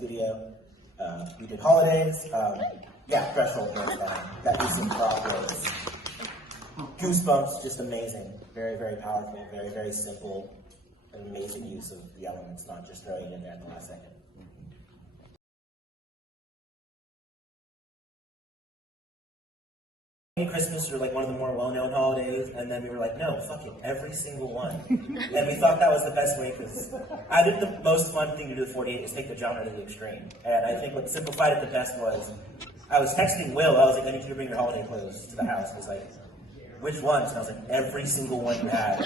studio. We did Holidaze. Yeah, Threshold was that recent prop was goosebumps, just amazing. Very, very powerful, very, very simple, an amazing use of the elements, not just throwing it in there at the last second. Christmas were like one of the more well-known holidays, and then we were like, no, fuck it, every single one. And we thought that was the best way, because I think the most fun thing to do with 48 is take the genre to the extreme. And I think what simplified it the best was, I was texting Will, I was like, I need you to bring your holiday clothes to the house. He was like, which ones? And I was like, every single one you have.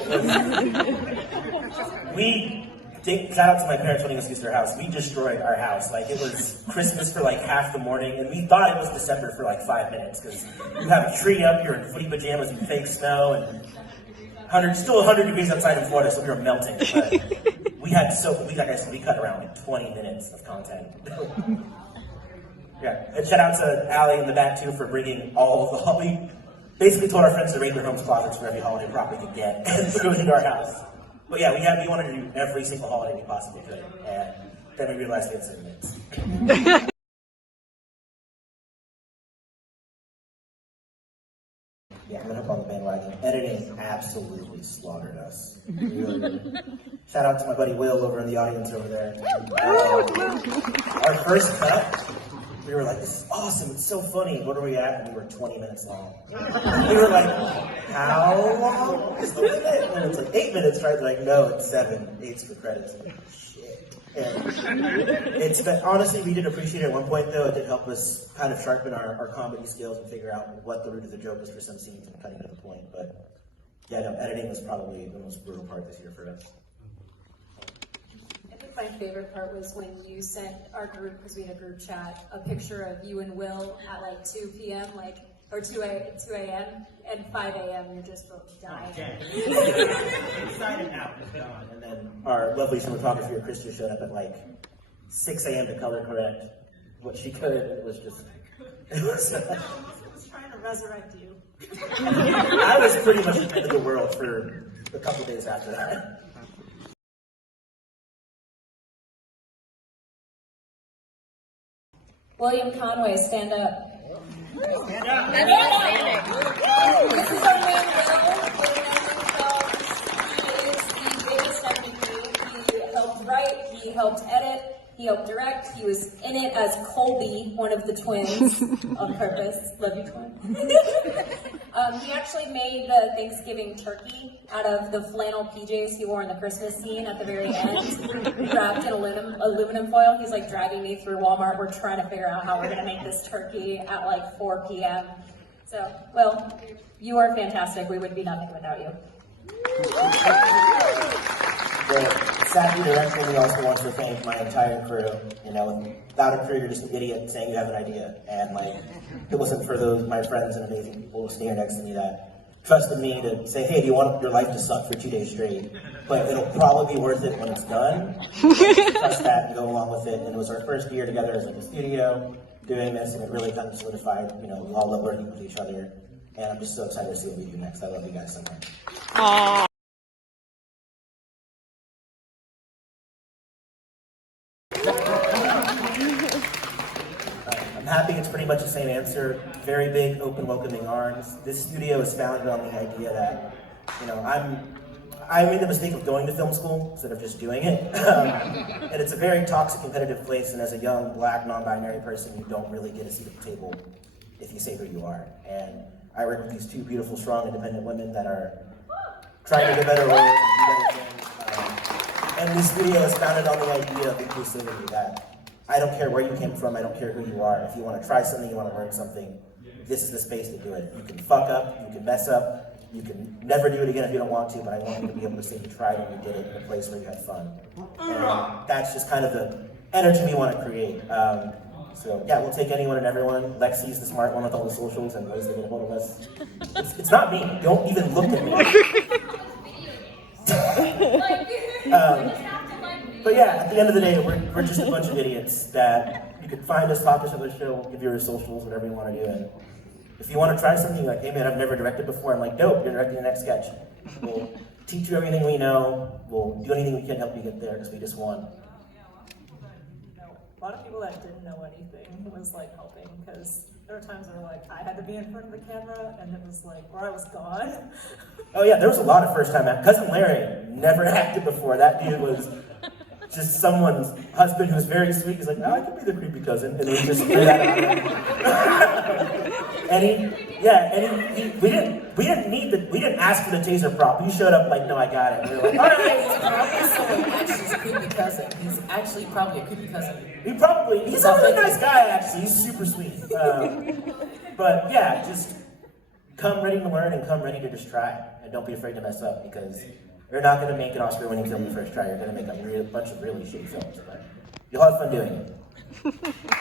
Shout out to my parents letting us use their house. We destroyed our house. Like, it was Christmas for like half the morning, and we thought it was December for like 5 minutes, because you have a tree up, you're in footy pajamas and fake snow, and still 100 degrees outside in Florida, so we were melting. But we cut around like 20 minutes of content. Yeah, and shout out to Allie in the back too for bringing all of the holiday. Basically told our friends to raid their home's closets for every holiday prop we could get and threw it into our house. But yeah, we wanted to do every single holiday we possibly could, and then we realized we had 7 minutes. Yeah, I'm gonna hop on the bandwagon. Editing absolutely slaughtered us. Really. Shout out to my buddy Will over in the audience over there. Our first cut, we were like, this is awesome, it's so funny. What are we at? And we were 20 minutes long. We were like, how long is the limit? And it's like 8 minutes, right? They're like, no, it's 7. 8's for credits. Like, shit. And honestly, we did appreciate it at one point, though. It did help us kind of sharpen our comedy skills and figure out what the root of the joke was for some scenes and cutting to the point. But yeah, no, editing was probably the most brutal part this year for us. My favorite part was when you sent our group, because we had a group chat, a picture of you and Will at like 2 p.m., or 2 a.m., and 5 a.m., you're just both dying. Inside and out is gone. And then our lovely cinematographer, Krysta, showed up at like 6 a.m. to color correct what she could. It was trying to resurrect you. I was pretty much at the end of the world for a couple days after that. William Conway, stand up. Stand up. This is our main Will. He is the biggest MVP. He helped write, he helped edit, he helped direct. He was in it as Colby, one of the twins, on purpose. Love you, twin. He actually made the Thanksgiving turkey out of the flannel PJs he wore in the Christmas scene at the very end, wrapped in aluminum foil. He's like dragging me through Walmart. We're trying to figure out how we're gonna make this turkey at like 4 p.m. So, Will, you are fantastic. We would be nothing without you. Sadly, directly, we also want to thank my entire crew. You know, without a crew, you're just an idiot saying you have an idea. And like, if it wasn't for my friends and amazing people who stand next to me that trusted me to say, hey, do you want your life to suck for 2 days straight? But it'll probably be worth it when it's done. Trust that and go along with it. And it was our first year together as like a studio doing this, and it really kind of solidified, you know, we all love working with each other. And I'm just so excited to see what we do next. I love you guys so much. Aww. I'm happy it's pretty much the same answer. Very big, open, welcoming arms. This studio is founded on the idea that, you know, I made the mistake of going to film school instead of just doing it. And it's a very toxic, competitive place, and as a young, black, non-binary person, you don't really get a seat at the table if you say who you are. And I work with these 2 beautiful, strong, independent women that are trying to get better roles and do better things. And this studio is founded on the idea of inclusivity, that I don't care where you came from, I don't care who you are. If you want to try something, you want to learn something, this is the space to do it. You can fuck up, you can mess up, you can never do it again if you don't want to, but I want you to be able to say you tried and you did it in a place where you had fun. And that's just kind of the energy we want to create. So yeah, we'll take anyone and everyone. Lexi's the smart one with all the socials and ways to get a hold of us. It's not me, don't even look at me. But yeah, at the end of the day, we're just a bunch of idiots that you can find us, talk to us on the show, give your socials, whatever you want to do. And if you want to try something, like, hey man, I've never directed before, I'm like, dope, you're directing the next sketch. We'll teach you everything we know, we'll do anything we can to help you get there, because we just want a lot of people that didn't know anything was like helping, because there were times where like I had to be in front of the camera and it was like where I was gone. Oh yeah, there was a lot of first time Cousin Larry never acted before. That dude was just someone's husband who was very sweet. He's like, oh, I could be the creepy cousin, and he just threw that on him. we didn't ask for the taser prop. He showed up like, no, I got it. We were like, all right. He's probably someone actually creepy cousin. He's actually probably a creepy cousin. He's a really nice guy, actually. He's super sweet. But yeah, just come ready to learn and come ready to just try. And don't be afraid to mess up, because you're not going to make an Oscar-winning film the first try. You're going to make a bunch of really shitty films. But you'll have fun doing it.